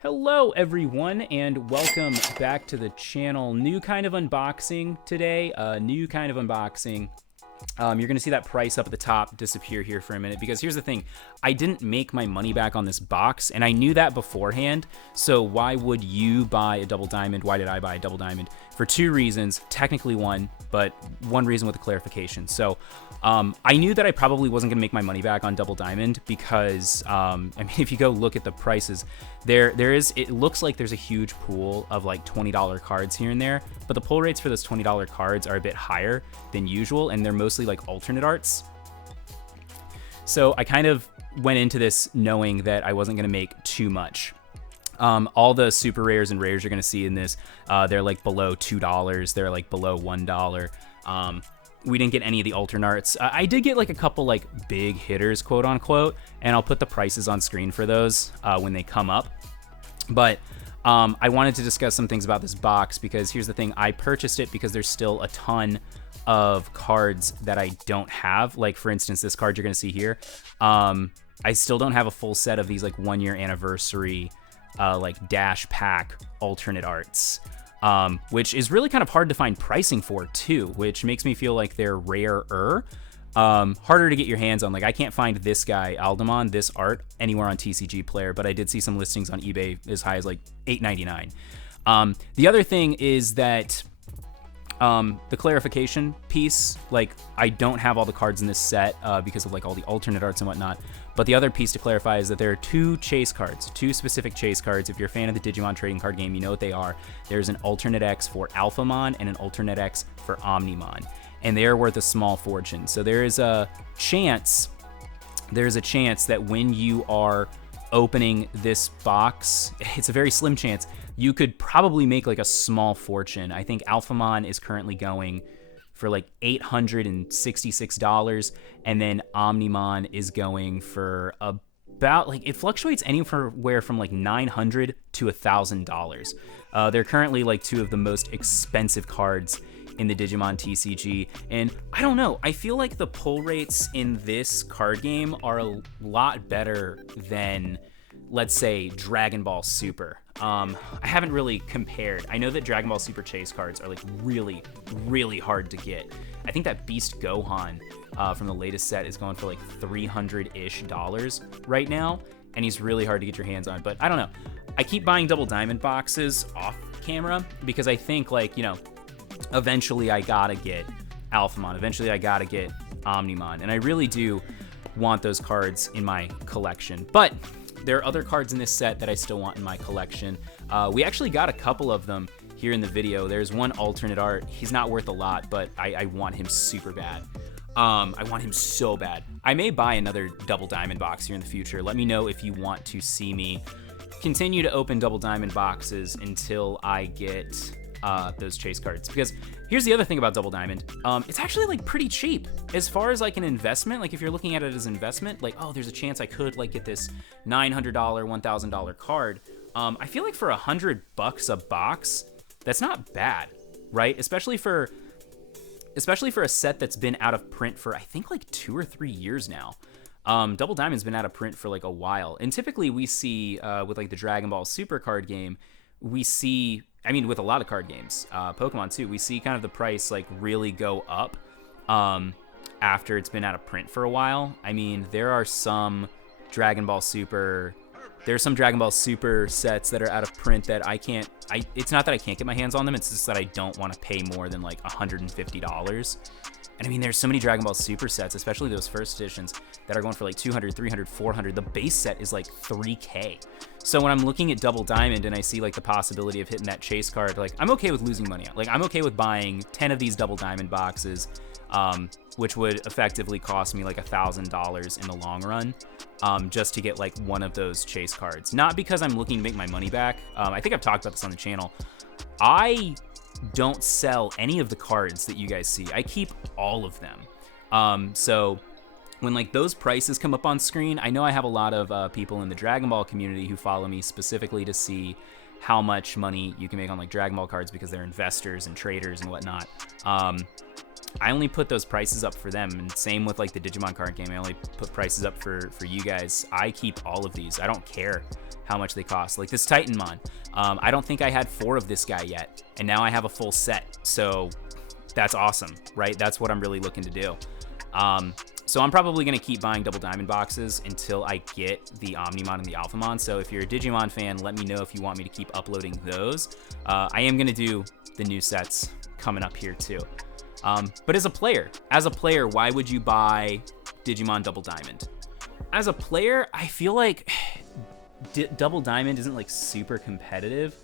Hello everyone and welcome back to the channel. New kind of unboxing today, new kind of unboxing. You're gonna see that price up at the top disappear here for a minute because here's the thing, I didn't make my money back on this box and I knew that beforehand, so why would you buy a double diamond? Why did I buy a double diamond? For two reasons, technically one, but one reason with a clarification. So I knew that I probably wasn't gonna make my money back on double diamond because, I mean, if you go look at the prices, it looks like there's a huge pool of like $20 cards here and there, but the pull rates for those $20 cards are a bit higher than usual, and they're mostly like alternate arts. So I kind of went into this knowing that I wasn't gonna make too much. All the super rares and rares you're gonna see in this, they're like below $2, they're like below $1. We didn't get any of the alternate arts. I did get like a couple like big hitters, quote unquote, and I'll put the prices on screen for those when they come up. But I wanted to discuss some things about this box because here's the thing, I purchased it because there's still a ton of cards that I don't have. Like for instance, this card you're gonna see here, I still don't have a full set of these like 1 year anniversary like dash pack alternate arts. Which is really kind of hard to find pricing for too, which makes me feel like they're rarer, harder to get your hands on. Like I can't find this guy, Aldemon, this art anywhere on TCG Player, but I did see some listings on eBay as high as like $8.99. The other thing is that the clarification piece, like I don't have all the cards in this set because of like all the alternate arts and whatnot. But the other piece to clarify is that there are two chase cards, two specific chase cards. If you're a fan of the Digimon trading card game, you know what they are. There's an alternate X for Alphamon and an alternate X for Omnimon, and they are worth a small fortune. So there is a chance, that when you are opening this box, it's a very slim chance, you could probably make like a small fortune. I think Alphamon is currently going for like $866, and then Omnimon is going for about, like, it fluctuates anywhere from like $900 to $1,000. They're currently like two of the most expensive cards in the Digimon TCG, and I don't know, I feel like the pull rates in this card game are a lot better than, let's say, Dragon Ball Super. I haven't really compared. I know that Dragon Ball Super chase cards are like really, really hard to get. I think that Beast Gohan from the latest set is going for like $300-ish right now, and he's really hard to get your hands on. But I don't know. I keep buying double diamond boxes off camera because I think, like, you know, eventually I gotta get Alphamon. Eventually I gotta get Omnimon, and I really do want those cards in my collection. But there are other cards in this set that I still want in my collection. We actually got a couple of them here in the video. There's one alternate art. He's not worth a lot, but I want him super bad. I want him so bad. I may buy another double diamond box here in the future. Let me know if you want to see me continue to open double diamond boxes until I get those chase cards. Because here's the other thing about double diamond, it's actually like pretty cheap as far as like an investment. Like if you're looking at it as an investment, like, oh, there's a chance I could like get this $900 $1,000 card. I feel like for $100 a box, that's not bad, right? Especially for a set that's been out of print for I think like 2 or 3 years now. Double Diamond's been out of print for like a while, and typically we see with like the Dragon Ball Super card game, we see, I mean, with a lot of card games, Pokemon too, we see kind of the price like really go up after it's been out of print for a while. I mean, there are some Dragon Ball Super sets that are out of print that it's not that I can't get my hands on them, it's just that I don't want to pay more than like $150. And I mean, there's so many Dragon Ball Super sets, especially those first editions, that are going for like $200, $300, $400. The base set is like $3K. So when I'm looking at Double Diamond and I see like the possibility of hitting that chase card, like I'm okay with losing money. Like I'm okay with buying 10 of these Double Diamond boxes, which would effectively cost me like $1,000 in the long run, just to get like one of those chase cards. Not because I'm looking to make my money back. I think I've talked about this on the channel. I don't sell any of the cards that you guys see. I keep all of them. So when like those prices come up on screen, I know I have a lot of people in the Dragon Ball community who follow me specifically to see how much money you can make on like Dragon Ball cards because they're investors and traders and whatnot. I only put those prices up for them, and same with like the Digimon card game. I only put prices up for you guys. I keep all of these. I don't care how much they cost. Like this Titanmon, I don't think I had 4 of this guy yet, and now I have a full set. So that's awesome, right? That's what I'm really looking to do. So I'm probably going to keep buying double diamond boxes until I get the Omnimon and the Alphamon. So if you're a Digimon fan, let me know if you want me to keep uploading those. I am going to do the new sets coming up here too. But as a player, why would you buy Digimon Double Diamond? As a player, I feel like Double Diamond isn't like super competitive.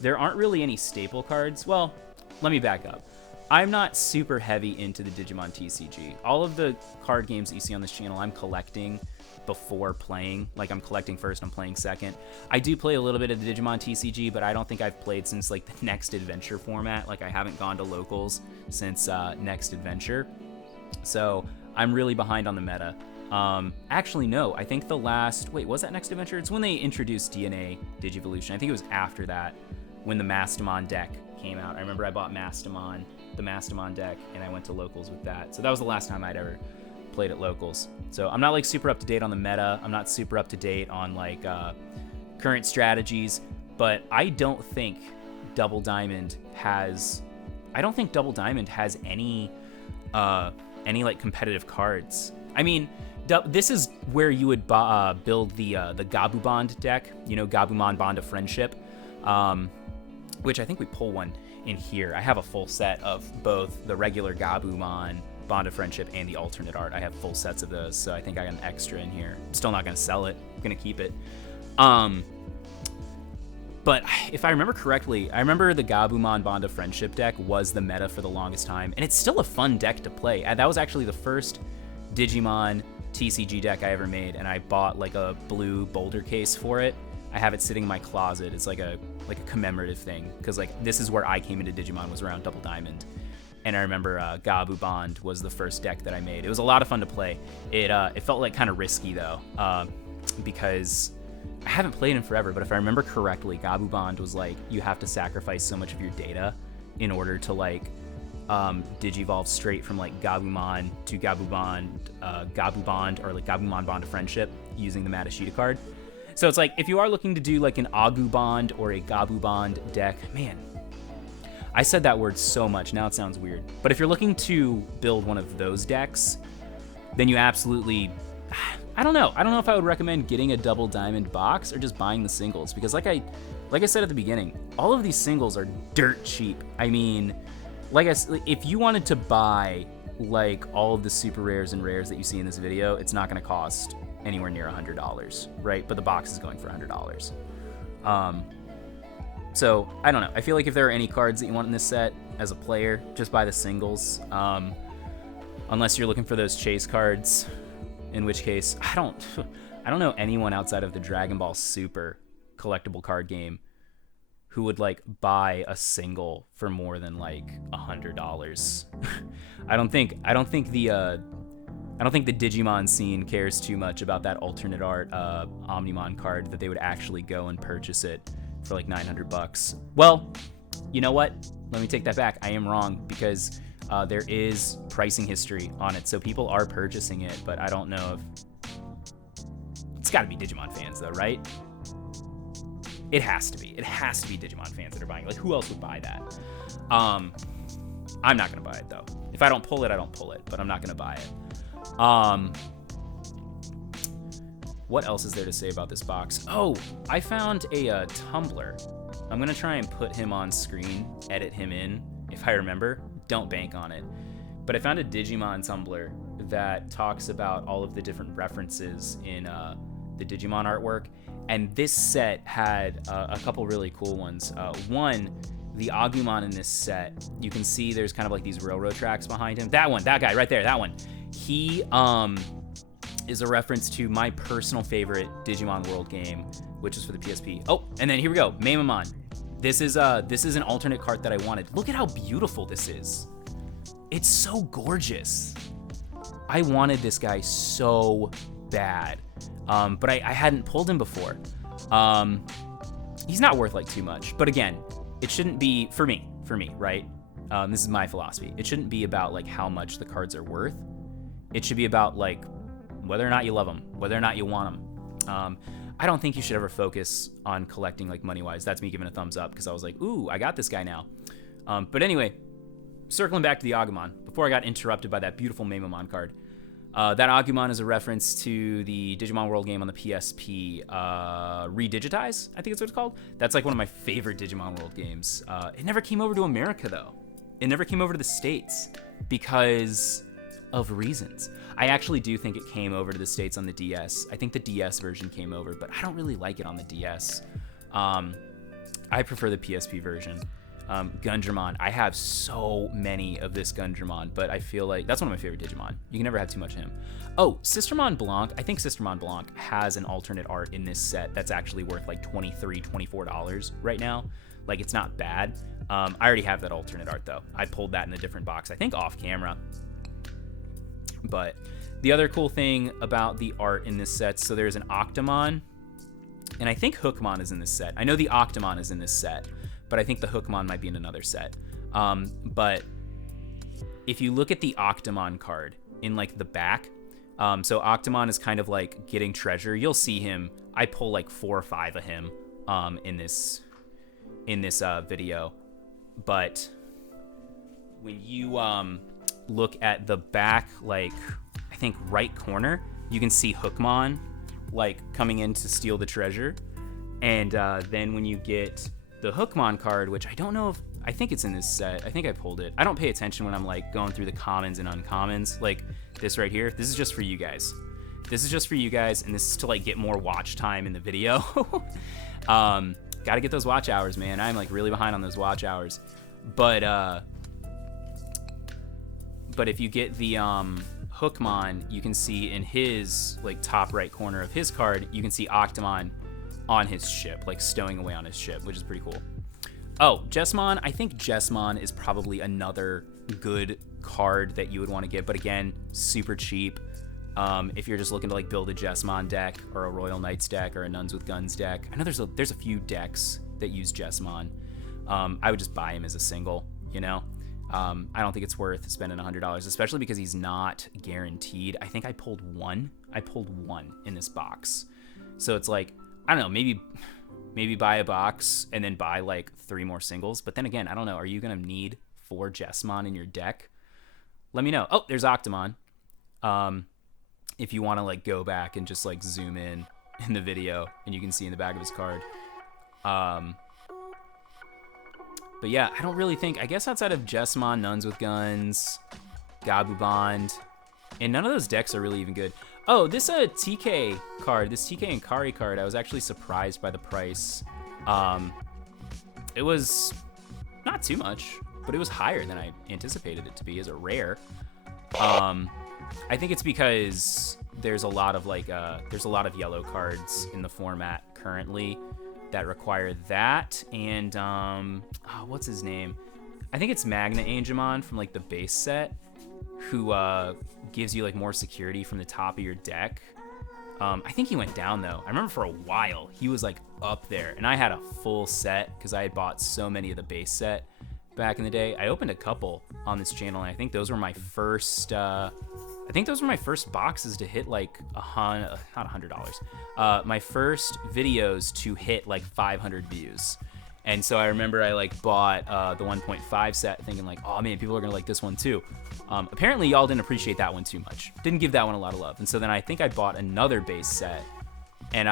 There aren't really any staple cards. Well, let me back up. I'm not super heavy into the Digimon TCG. All of the card games that you see on this channel, I'm collecting before playing. Like I'm collecting first, I'm playing second. I do play a little bit of the Digimon TCG, but I don't think I've played since like the Next Adventure format. Like I haven't gone to locals since Next Adventure. So I'm really behind on the meta. Actually, no, I think the last, wait, was that Next Adventure? It's when they introduced DNA Digivolution. I think it was after that when the Mastamon deck came out. I remember I bought Mastamon, the Mastamon deck, and I went to locals with that. So that was the last time I'd ever played at locals. So I'm not like super up to date on the meta. I'm not super up to date on like current strategies, but I don't think Double Diamond has any like competitive cards. I mean, this is where you would build the Gabumon deck, you know, Gabumon Bond of Friendship, which I think we pull one in here. I have a full set of both the regular Gabumon Bond of Friendship and the alternate art. I have full sets of those, so I think I got an extra in here. I'm still not going to sell it. I'm going to keep it. But if I remember correctly, I remember the Gabumon Bond of Friendship deck was the meta for the longest time, and it's still a fun deck to play. That was actually the first Digimon TCG deck I ever made, and I bought like a blue boulder case for it. I have it sitting in my closet. It's like a commemorative thing, because like this is where I came into Digimon, was around Double Diamond. And I remember Gabumon was the first deck that I made. It was a lot of fun to play. It felt like kind of risky though, because I haven't played in forever, but if I remember correctly, Gabumon was like, you have to sacrifice so much of your data in order to like digivolve straight from like Gabumon to Gabumon, or like Gabumon Bond of Friendship using the Matashita card. So it's like, if you are looking to do like an Agubond or a Gabumon deck, man, I said that word so much, now it sounds weird. But if you're looking to build one of those decks, then you absolutely, I don't know if I would recommend getting a Double Diamond box or just buying the singles, because like I said at the beginning, all of these singles are dirt cheap. I mean, if you wanted to buy like all of the super rares and rares that you see in this video, it's not going to cost anywhere near $100, right? But the box is going for $100. So I don't know. I feel like if there are any cards that you want in this set as a player, just buy the singles. Unless you're looking for those chase cards, in which case I don't know anyone outside of the Dragon Ball Super collectible card game who would like buy a single for more than like $100. I don't think the Digimon scene cares too much about that alternate art Omnimon card that they would actually go and purchase it for like $900. Well, you know what? Let me take that back. I am wrong, because there is pricing history on it, so people are purchasing it, but I don't know if... It's got to be Digimon fans though, right? It has to be. It has to be Digimon fans that are buying it. Like, who else would buy that? I'm not going to buy it though. If I don't pull it, I don't pull it, but I'm not going to buy it. What else is there to say about this box? Oh, I found a Tumblr. I'm gonna try and put him on screen, edit him in, if I remember. Don't bank on it. But I found a Digimon Tumblr that talks about all of the different references in the Digimon artwork. And this set had a couple really cool ones. One, the Agumon in this set, you can see there's kind of like these railroad tracks behind him. That guy right there, that one. He is a reference to my personal favorite Digimon World game, which is for the PSP. Oh, and then here we go, Maimamon. This is an alternate card that I wanted. Look at how beautiful this is. It's so gorgeous. I wanted this guy so bad, but I hadn't pulled him before. He's not worth like too much, but again, it shouldn't be for me, right? This is my philosophy. It shouldn't be about like how much the cards are worth. It should be about like whether or not you love them, whether or not you want them. I don't think you should ever focus on collecting like money-wise. That's me giving a thumbs up because I was like, ooh, I got this guy now. But anyway, circling back to the Agumon, before I got interrupted by that beautiful Mamamon card. That Agumon is a reference to the Digimon World game on the PSP, Redigitize, I think it's what it's called. That's like one of my favorite Digimon World games. It never came over to America, though. It never came over to the States because of reasons. I actually do think it came over to the States on the DS. I think the DS version came over, but I don't really like it on the DS. I prefer the PSP version. Gundramon. I have so many of this Gundramon, but I feel like that's one of my favorite Digimon. You can never have too much of him. Oh, Sistermon Blanc. I think Sistermon Blanc has an alternate art in this set that's actually worth like $23, $24 right now. Like, it's not bad. I already have that alternate art, though. I pulled that in a different box, I think off camera. But the other cool thing about the art in this set, so there's an Octomon, and I think Hookmon is in this set. I know the Octomon is in this set, but I think the Hookmon might be in another set. But if you look at the Octomon card in like the back, so Octomon is kind of like getting treasure. You'll see him. I pull like 4 or 5 of him in this video. But when you look at the back, like I think right corner, you can see Hookmon like coming in to steal the treasure. And then when you get the Hookmon card, which I don't know if, I think it's in this set. I think I pulled it. I don't pay attention when I'm like going through the commons and uncommons. Like this right here, this is just for you guys. This is just for you guys, and this is to like get more watch time in the video. Gotta get those watch hours, man. I'm like really behind on those watch hours. But if you get the Hookmon, you can see in his like top right corner of his card, you can see Octomon on his ship, like stowing away on his ship, which is pretty cool. Oh, Jesmon. I think Jesmon is probably another good card that you would want to get, but again, super cheap. If you're just looking to like build a Jesmon deck or a Royal Knights deck or a Nuns with Guns deck, I know there's a few decks that use Jesmon. I would just buy him as a single, you know. I don't think it's worth spending $100, especially because he's not guaranteed. I think I pulled one in this box, so it's like, I don't know, maybe buy a box and then buy like 3 more singles. But then again, I don't know. Are you going to need 4 Jesmon in your deck? Let me know. Oh, there's Octomon. If you want to like go back and just like zoom in the video and you can see in the back of his card. But yeah, I don't really think, I guess outside of Jesmon, Nuns with Guns, Gabubond, and none of those decks are really even good. Oh, this TK card, this TK and Kari card, I was actually surprised by the price. It was not too much, but it was higher than I anticipated it to be as a rare. I think it's because there's a lot of like there's a lot of yellow cards in the format currently that require that, and what's his name? I think it's Magna Angemon from like the base set, who gives you like more security from the top of your deck. I think he went down though. I remember for a while he was like up there, and I had a full set because I had bought so many of the base set back in the day. I opened a couple on this channel, and I think those were my first. I think those were my first boxes to hit like not $100. My first videos to hit like 500 views. And so I remember I like bought the 1.5 set thinking like, oh man, people are gonna like this one too. Apparently y'all didn't appreciate that one too much. Didn't give that one a lot of love. And so then I think I bought another base set, and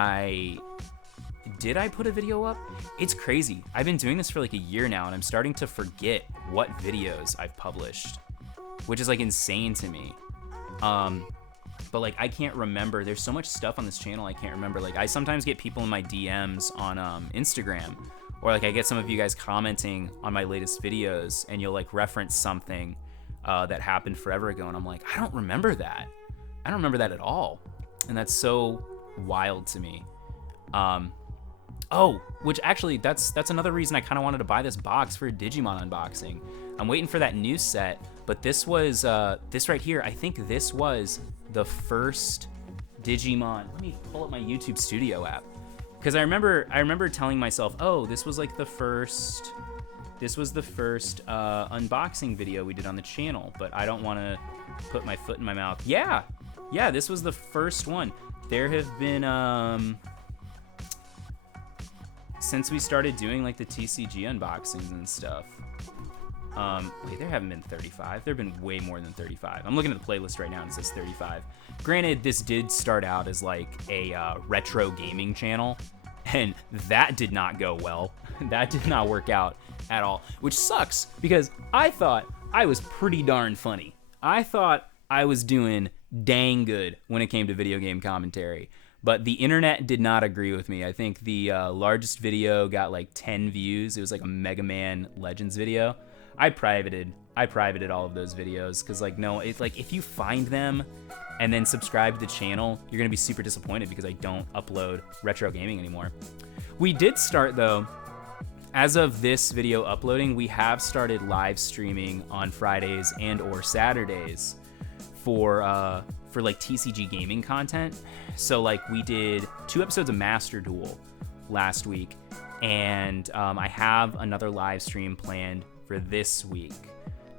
did I put a video up? It's crazy. I've been doing this for like a year now, and I'm starting to forget what videos I've published, which is like insane to me. But like I can't remember. There's so much stuff on this channel I can't remember. Like I sometimes get people in my DMs on Instagram, or like I get some of you guys commenting on my latest videos, and you'll like reference something that happened forever ago, and I'm like, I don't remember that. I don't remember that at all, and that's so wild to me. Oh, which actually that's another reason I kind of wanted to buy this box for a Digimon unboxing. I'm waiting for that new set, but this was this right here. I think this was the first Digimon. Let me pull up my YouTube Studio app, because I remember telling myself, oh, this was like the first. This was the first unboxing video we did on the channel, but I don't want to put my foot in my mouth. Yeah, this was the first one. There have been since we started doing like the TCG unboxings and stuff. Wait, there haven't been 35. There have been way more than 35. I'm looking at the playlist right now and it says 35. Granted, this did start out as like a retro gaming channel, and that did not go well. That did not work out at all, which sucks because I thought I was pretty darn funny. I thought I was doing dang good when it came to video game commentary, but the internet did not agree with me. I think the largest video got like 10 views. It was like a Mega Man Legends video. I privated all of those videos because like, no, it's like if you find them and then subscribe to the channel, you're gonna be super disappointed because I don't upload retro gaming anymore. We did start though, as of this video uploading, we have started live streaming on Fridays and or Saturdays for like TCG gaming content. So like we did 2 episodes of Master Duel last week, and I have another live stream planned for this week.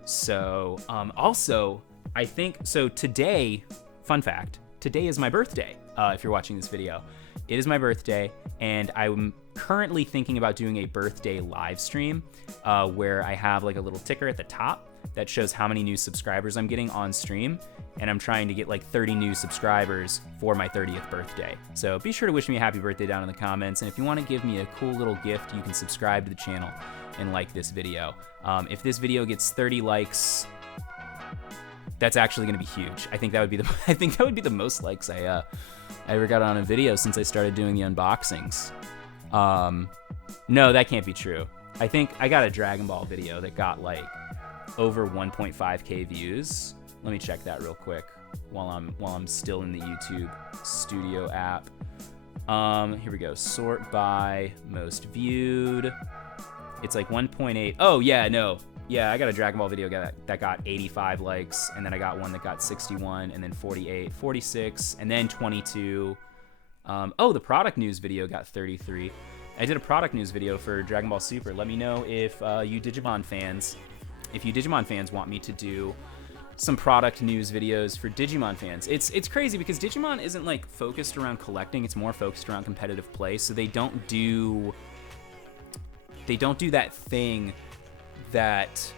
So also, I think, so today, fun fact, today is my birthday, if you're watching this video. It is my birthday, and I'm currently thinking about doing a birthday live stream where I have like a little ticker at the top that shows how many new subscribers I'm getting on stream, and I'm trying to get like 30 new subscribers for my 30th birthday. So be sure to wish me a happy birthday down in the comments, and if you want to give me a cool little gift, you can subscribe to the channel and like this video. If this video gets 30 likes, that's actually going to be huge. I think that would be the most likes I ever got on a video since I started doing the unboxings. No, that can't be true. I think I got a Dragon Ball video that got like over 1.5k views. Let me check that real quick while I'm still in the YouTube Studio app. Here we go. Sort by most viewed. It's like 1.8. Oh yeah, no. Yeah, I got a Dragon Ball video that got 85 likes, and then I got one that got 61, and then 48, 46, and then 22. Oh, the product news video got 33. I did a product news video for Dragon Ball Super. Let me know if you Digimon fans want me to do some product news videos for Digimon fans. It's crazy because Digimon isn't like focused around collecting, it's more focused around competitive play, so they don't do that thing that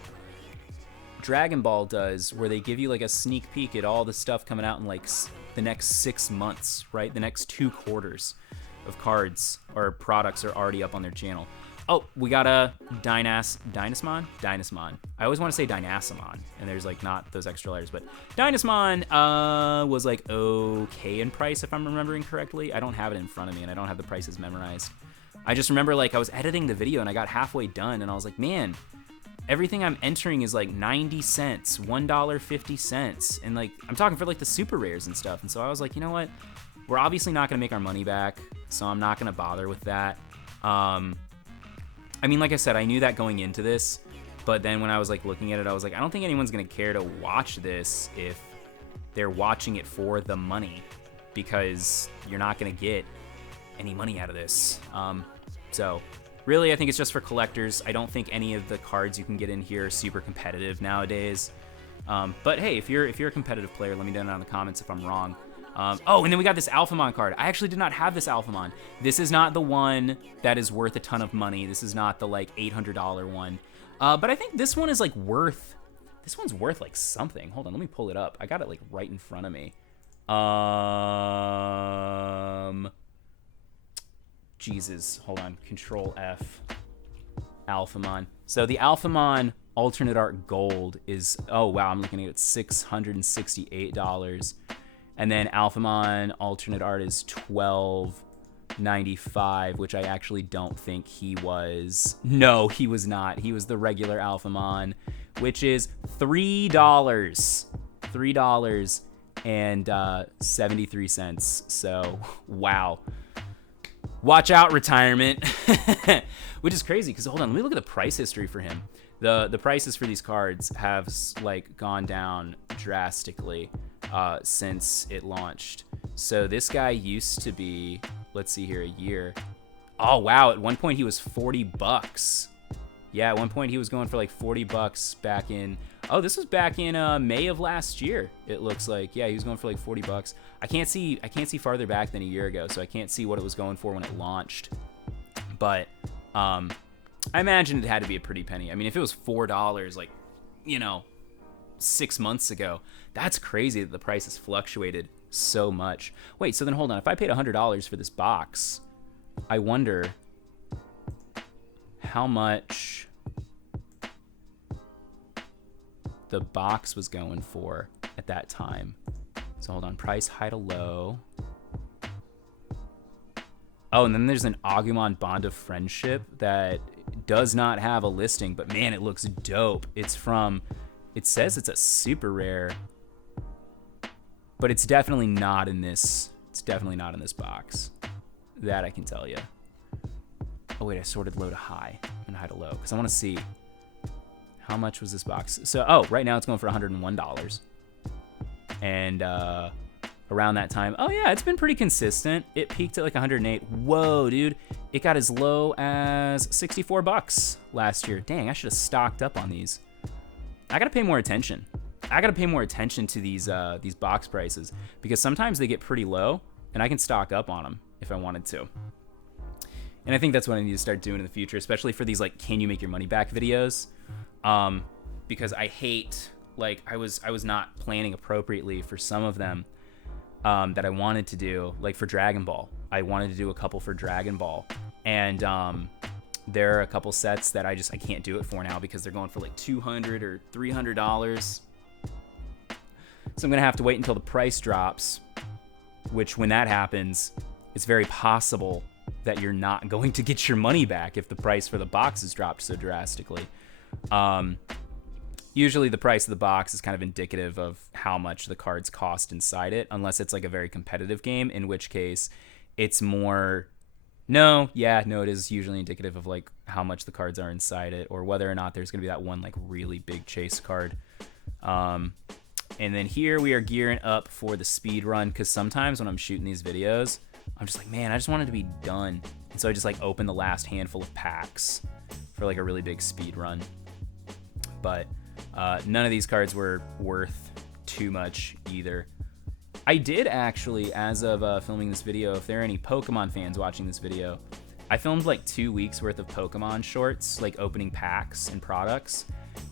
Dragon Ball does where they give you like a sneak peek at all the stuff coming out in like the next 6 months, right? The next 2 quarters of cards or products are already up on their channel. Oh, we got a Dynasmon? I always want to say Dynasamon, and there's like not those extra letters, but Dynasmon was like okay in price if I'm remembering correctly. I don't have it in front of me and I don't have the prices memorized. I just remember like I was editing the video and I got halfway done and I was like, man, everything I'm entering is like 90 cents, $1.50, and like I'm talking for like the super rares and stuff. And so I was like, you know what? We're obviously not gonna make our money back, so I'm not gonna bother with that. I mean, like I said, I knew that going into this, but then when I was like looking at it, I was like, I don't think anyone's gonna care to watch this if they're watching it for the money, because you're not gonna get any money out of this. So really, I think it's just for collectors. I don't think any of the cards you can get in here are super competitive nowadays. But hey, if you're a competitive player, let me know down in the comments if I'm wrong. Oh, and then we got this Alphamon card. I actually did not have this Alphamon. This is not the one that is worth a ton of money. This is not the like $800 one. But I think this one is like this one's worth like something. Hold on, let me pull it up. I got it like right in front of me. Jesus, hold on, Control F. Alphamon. So the Alphamon alternate art gold is, oh wow, I'm looking at it, $668. And then Alphamon alternate art is $12.95, which I actually don't think he was. No, he was not. He was the regular Alphamon, which is $3. $3.73. So, wow. Watch out, retirement. Which is crazy, because hold on, let me look at the price history for him. The prices for these cards have like gone down drastically since it launched. So this guy used to be, let's see here, a year. Oh wow, at one point he was $40. Yeah, at one point he was going for like $40 back in, oh, this was back in May of last year, it looks like. Yeah, he was going for like $40. I can't see farther back than a year ago, so I can't see what it was going for when it launched. But I imagine it had to be a pretty penny. I mean, if it was $4, like, you know, 6 months ago, that's crazy that the price has fluctuated so much. Wait, so then hold on. If I paid $100 for this box, I wonder how much the box was going for at that time. So hold on, price high to low. Oh, and then there's an Agumon Bond of Friendship that does not have a listing, but man, it looks dope. It's from, it says it's a super rare, but it's definitely not in this. It's definitely not in this box. That I can tell you. Oh wait, I sorted low to high and high to low because I want to see how much was this box. So, oh, right now it's going for $101. And around that time, oh yeah, it's been pretty consistent. It peaked at like 108. Whoa, dude. It got as low as $64 last year. Dang, I should have stocked up on these. I gotta pay more attention. I gotta pay more attention to these box prices because sometimes they get pretty low and I can stock up on them if I wanted to. And I think that's what I need to start doing in the future, especially for these like, can you make your money back videos? Because I hate, like, I was not planning appropriately for some of them that I wanted to do, like for Dragon Ball. I wanted to do a couple for Dragon Ball, and there are a couple sets that I can't do it for now because they're going for like $200 or $300. So I'm gonna have to wait until the price drops, which when that happens, it's very possible that you're not going to get your money back if the price for the box has dropped so drastically. Usually the price of the box is kind of indicative of how much the cards cost inside it, unless it's like a very competitive game, in which case it's more, it is usually indicative of like how much the cards are inside it, or whether or not there's gonna be that one like really big chase card. And then here we are gearing up for the speed run, because sometimes when I'm shooting these videos, I'm just like, man, I just want it to be done. And so I just like open the last handful of packs for like a really big speed run. But none of these cards were worth too much either. I did actually, as of filming this video, if there are any Pokemon fans watching this video, I filmed like 2 weeks worth of Pokemon shorts, like opening packs and products.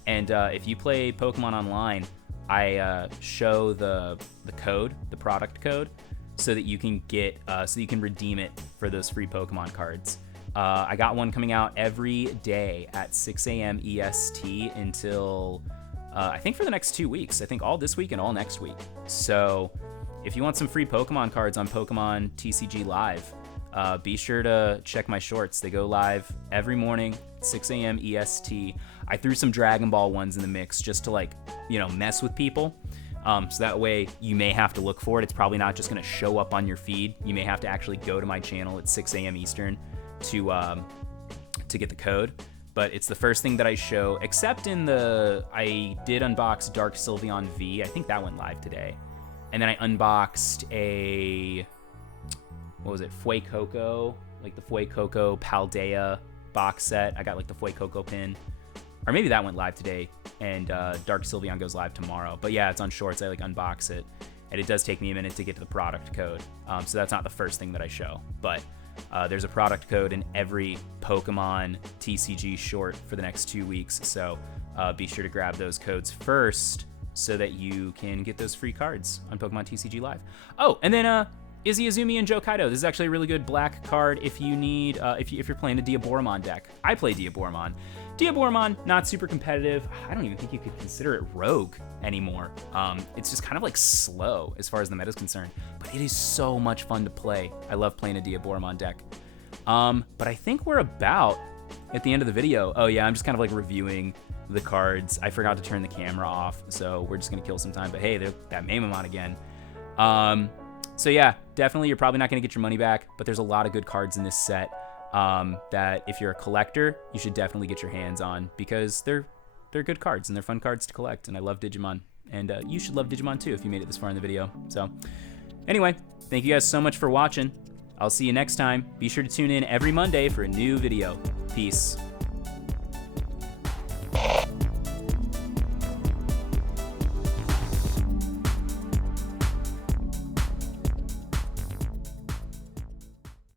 And if you play Pokemon Online, I show the code, the product code, so that you can get, so you can redeem it for those free Pokemon cards. I got one coming out every day at 6 a.m. EST until, I think for the next 2 weeks. I think all this week and all next week. So if you want some free Pokemon cards on Pokemon TCG Live, be sure to check my shorts. They go live every morning, 6 a.m. EST. I threw some Dragon Ball ones in the mix just to like, mess with people. So that way you may have to look for it. It's probably not just going to show up on your feed. You may have to actually go to my channel at 6 a.m. Eastern to get the code. But it's the first thing that I show, except I did unbox Dark Sylveon V. I think that went live today. And then I unboxed Fuecoco, like the Fuecoco Paldea box set. I got like the Fuecoco pin. Or maybe that went live today, and Dark Sylveon goes live tomorrow. But yeah, it's on shorts. I like unbox it, and it does take me a minute to get to the product code. So that's not the first thing that I show. But there's a product code in every Pokemon TCG short for the next 2 weeks. So be sure to grab those codes first so that you can get those free cards on Pokemon TCG Live. Oh, and then Izzy Azumi and Joe Kaido. This is actually a really good black card if you need, if you're playing a Diaboromon deck. I play Diaboromon. Diaboromon, not super competitive. I don't even think you could consider it rogue anymore. It's just kind of like slow as far as the meta is concerned, but it is so much fun to play. I love playing a Diaboromon deck. But I think we're about at the end of the video. Oh yeah, I'm just kind of like reviewing the cards. I forgot to turn the camera off, so we're just gonna kill some time. But hey, that Mamamon again. So yeah, definitely you're probably not gonna get your money back, but there's a lot of good cards in this set. That if you're a collector, you should definitely get your hands on, because they're good cards and they're fun cards to collect, and I love Digimon, and you should love Digimon too if you made it this far in the video. So anyway, thank you guys so much for watching. I'll see you next time. Be sure to tune in every Monday for a new video. Peace.